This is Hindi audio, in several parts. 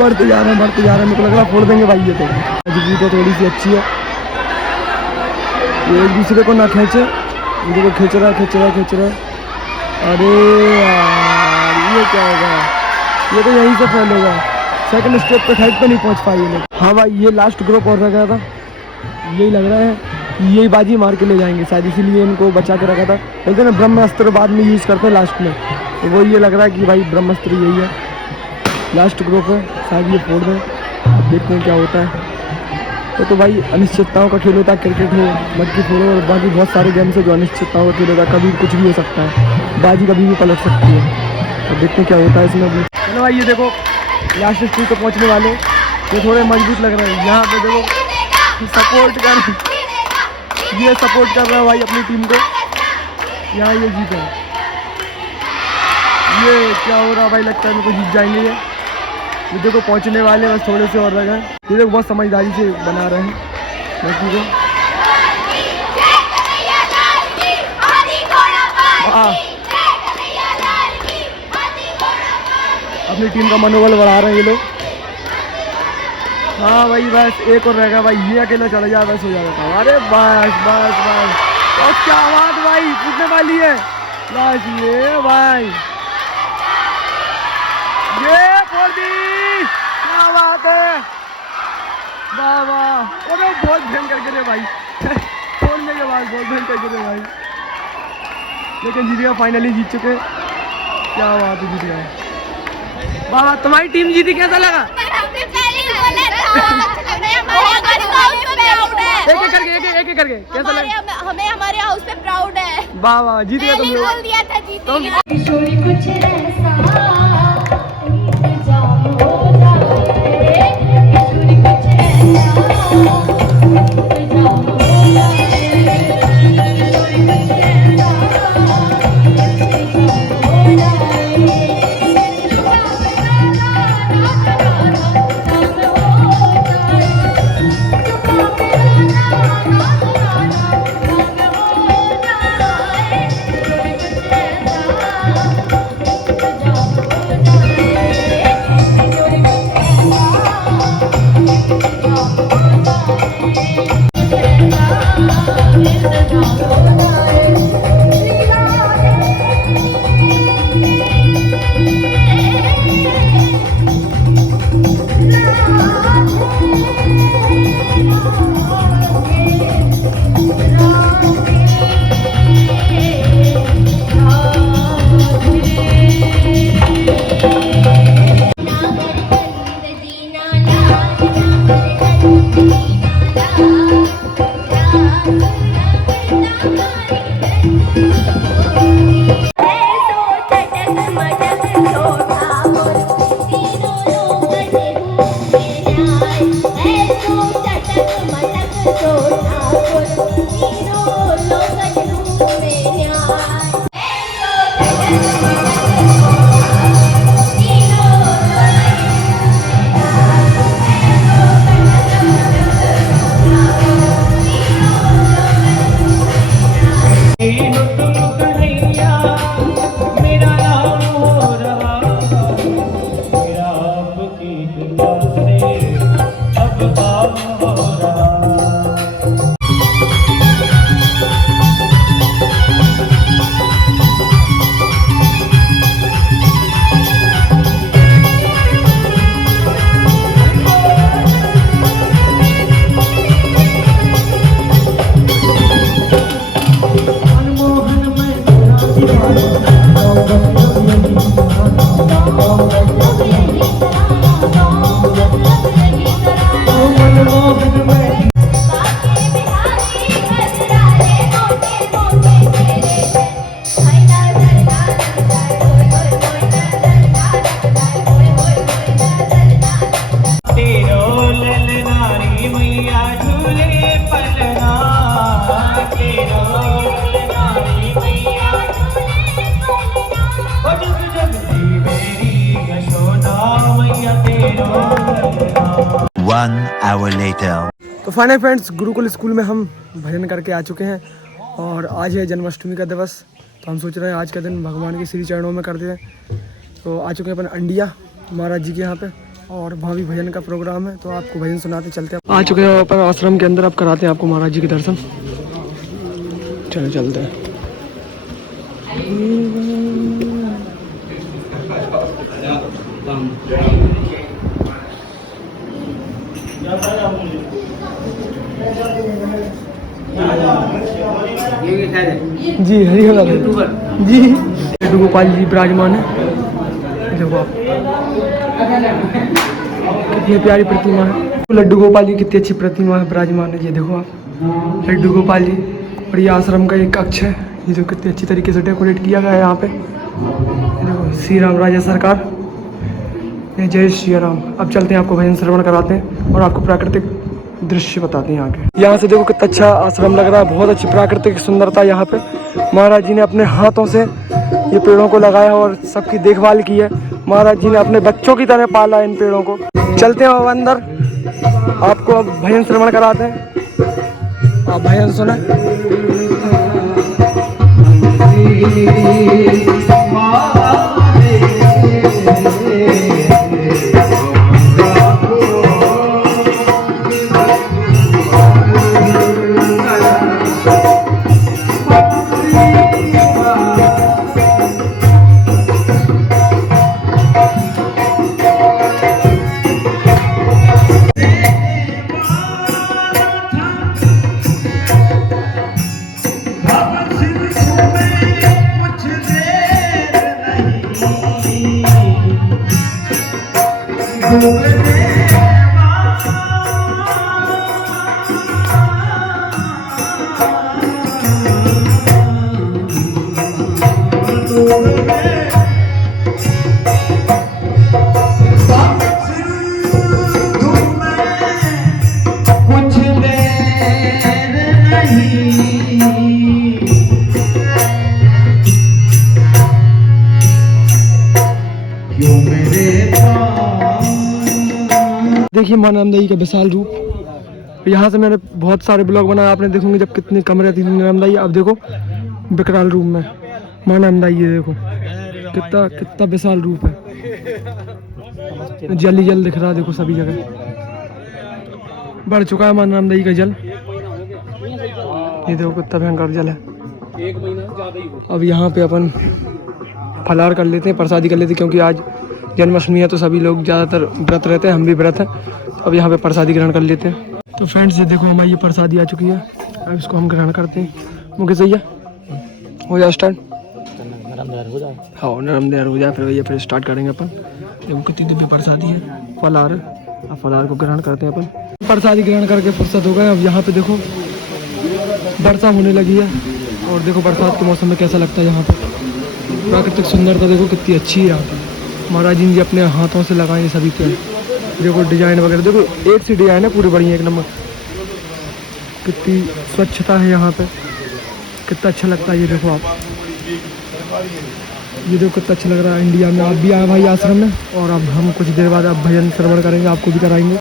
बढ़ते जा रहे हैं। मेरे को लग रहा है फोड़ देंगे भाई ये तो। मजबूत है, थोड़ी सी अच्छी है। ये एक दूसरे को ना खींचे, मुझे को खींच रहा है। अरे यार ये क्या होगा, ये तो यहीं से फैलेगा। सेकंड स्टेप पे हाइट पे नहीं पहुंच पाई ये लोग। हाँ भाई ये लास्ट ग्रुप और रह गया था, यही लग रहा है कि यही बाजी मार के ले जाएंगे शायद, इसीलिए इनको बचा के रखा था। बोलते ना ब्रह्मास्त्र बाद में यूज़ करते हैं लास्ट में, तो वो ये लग रहा है कि भाई ब्रह्मास्त्र यही है। लास्ट ग्रुप है, शायद ये फोड़ दें, देखते हैं क्या होता है। तो भाई अनिश्चितताओं का खेल होता है, क्रिकेट हो, मटकी फोड़ो और बाकी बहुत सारे गेम्स है जो अनिश्चितताओं का खेल होता है। कभी कुछ भी हो सकता है, बाजी कभी भी पलट सकती है। तो देखते हैं क्या होता है इसमें अभी। चलो भाई ये देखो लास्ट स्टेज पे पहुंचने वाले, ये थोड़े मजबूत लग रहे हैं। यहाँ पे देखो सपोर्ट कर रहा है भाई अपनी टीम को। यहाँ ये जीत है, ये क्या हो रहा है भाई, लगता है मेरे को जीत जाएंगे ये देखो पहुंचने वाले, बस थोड़े से और रह गए। ये देखो बहुत समझदारी से बना रहे हैं लड़की को। अपनी टीम का मनोबल बढ़ा रहे हैं ये लोग। हाँ भाई बस एक और रहेगा भाई, ये अकेला चला जाए बस हो जाता था। अरे बस और क्या बात भाई, पूछने वाली है बस ये भाई, ये फोड़ दी, क्या बात है, वाह वाह। अरे बहुत भयंकर गिरे भाई फोड़ने के बाद बहुत भयंकर गिरे भाई, लेकिन जीत गया, फाइनली जीत चुके। क्या बात है, जीत गया। वाह तुम्हारी टीम जीती, कैसा लगा? एक करके कैसा लगा? हमें हमारे हाउस पे प्राउड है। वाह वाह जीत गया तुम लोग। दिया था जीत One hour later. तो फाइनल फ्रेंड्स गुरुकुल स्कूल में हम भजन करके आ चुके हैं और आज है जन्माष्टमी का दिवस, तो हम सोच रहे हैं आज का दिन भगवान के श्री चरणों में कर दें। तो आ चुके हैं अपन अंडिया महाराज जी के यहाँ पे, और वहाँ भी भजन का प्रोग्राम है, तो आपको भजन सुनाते चलते हैं। आ चुके हैं पर आश्रम के अंदर, अब कराते हैं आपको महाराज जी के दर्शन। चलो चलते हैं। जी हरी जी लड्डू गोपाल जी विराजमान है। देखो आप कितनी प्यारी प्रतिमा है। लड्डू गोपाल जी कितनी अच्छी प्रतिमा है, विराजमान है। ये देखो आप लड्डू गोपाल जी। और ये आश्रम का एक कक्ष है, ये जो कितनी अच्छी तरीके से डेकोरेट किया गया है यहाँ पे। देखो श्री राम राज्य सरकार, जय श्री राम। अब चलते हैं, आपको भजन श्रवण कराते हैं और आपको प्राकृतिक दृश्य बताते हैं यहाँ के। यहाँ से देखो कितना अच्छा आश्रम लग रहा है, बहुत अच्छी प्राकृतिक सुंदरता यहाँ पे। महाराज जी ने अपने हाथों से ये पेड़ों को लगाया और सबकी देखभाल की है। महाराज जी ने अपने बच्चों की तरह पाला इन पेड़ों को। चलते हैं अब अंदर, आपको अब भजन श्रवण कराते हैं, आप भजन सुने। देखिए मां नर्मदा का विशाल रूप। यहाँ से मैंने बहुत सारे ब्लॉग बनाए, आपने देखोगे जब कितनी कमरे थी नर्मदा। अब देखो विकराल रूप में मां नर्मदा, ये देखो कितना कितना विशाल रूप है। जल ही जल दिख रहा है, देखो सभी जगह बढ़ चुका है मां नर्मदा का जल। ये देखो कितना भयंकर जल है। अब यहाँ पे अपन फलाहार कर लेते हैं, प्रसादी कर लेते हैं, क्योंकि आज जन्माष्टमी है तो सभी लोग ज़्यादातर व्रत रहते हैं, हम भी व्रत हैं। तो अब यहाँ पे प्रसादी ग्रहण कर लेते हैं। तो फ्रेंड्स ये देखो हमारी ये प्रसादी आ चुकी है, अब इसको हम ग्रहण करते हैं। मुझे सही है, हो जाए स्टार्ट। हाँ नरम दयार हो जाए, फिर भैया फिर स्टार्ट करेंगे अपन। देखो कितनी दिव्य प्रसादी है, फलाहार। अब फलाहार को ग्रहण करते हैं अपन। प्रसादी ग्रहण करके फुर्सत हो गए। अब यहाँ पे देखो वर्षा होने लगी है, और देखो बरसात के मौसम में कैसा लगता है यहाँ पे। प्राकृतिक सुंदरता देखो कितनी अच्छी है यहाँ पे। महाराज जी ने अपने हाथों से लगाए सभी पेड़। देखो डिजाइन वगैरह, देखो एक सी डिजाइन है पूरी बढ़िया एक नंबर। कितनी स्वच्छता है यहाँ पे, कितना अच्छा लगता है। ये देखो आप, ये देखो कितना अच्छा लग रहा है। इंडिया में आप भी आए भाई आश्रम में। और अब हम कुछ देर बाद अब भजन श्रवण करेंगे, आपको भी कराएंगे।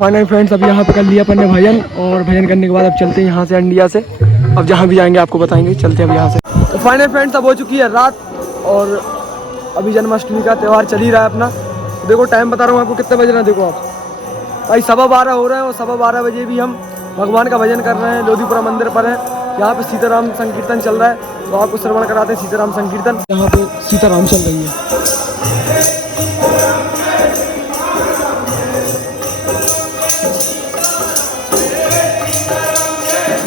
फाइनल फ्रेंड्स अब यहाँ पे कर लिया अपन ने भजन, और भजन करने के बाद अब चलते हैं यहाँ से इंडिया से। अब जहाँ भी जाएंगे आपको बताएंगे, चलते हैं अब यहाँ से। तो फाइनल फ्रेंड्स अब हो चुकी है रात, और अभी जन्माष्टमी का त्यौहार चल ही रहा है अपना। देखो टाइम बता रहा हूँ आपको कितने बज रहे हैं, देखो आप भाई 12:15 हो रहे हैं, और 12:15 बजे भी हम भगवान का भजन कर रहे हैं। लोधीपुरा मंदिर पर है, यहाँ पे सीताराम संकीर्तन चल रहा है, तो आपको श्रवण कराते हैं सीताराम संकीर्तन। यहाँ पे सीताराम चल रही है।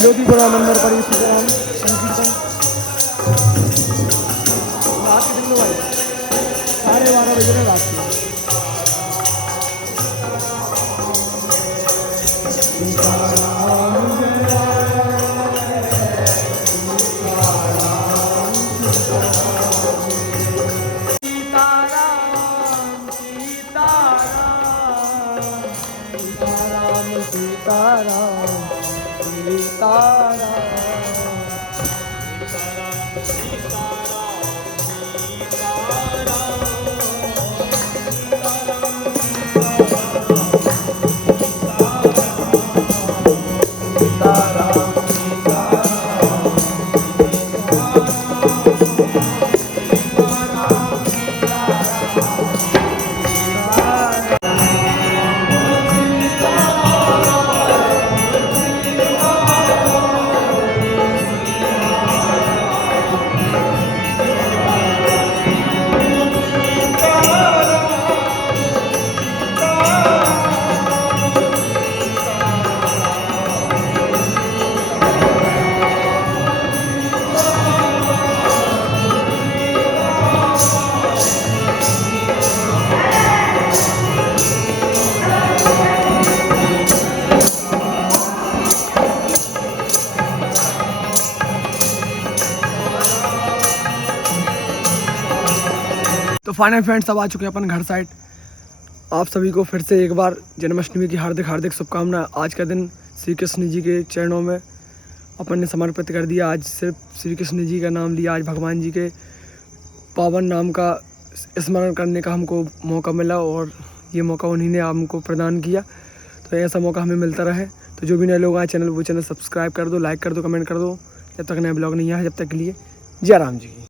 लोधीपुरा मंदिर पर सीताराम संकीर्तन रात के दिन में भाई 12:30 बजे रहे रात के। तो फाइनल फ्रेंड्स अब आ चुके हैं अपन घर साइड। आप सभी को फिर से एक बार जन्माष्टमी की हार्दिक हार्दिक शुभकामनाएं। आज का दिन श्री कृष्ण जी के चरणों में अपन ने समर्पित कर दिया। आज सिर्फ श्री कृष्ण जी का नाम लिया, आज भगवान जी के पावन नाम का स्मरण करने का हमको मौका मिला, और ये मौका उन्हीं ने हमको प्रदान किया। तो ऐसा मौका हमें मिलता रहे। तो जो भी नए लोग आए चैनल, वो चैनल सब्सक्राइब कर दो, लाइक कर दो, कमेंट कर दो। जब तक नया ब्लॉग नहीं आया, जब तक के लिए जय राम जी की।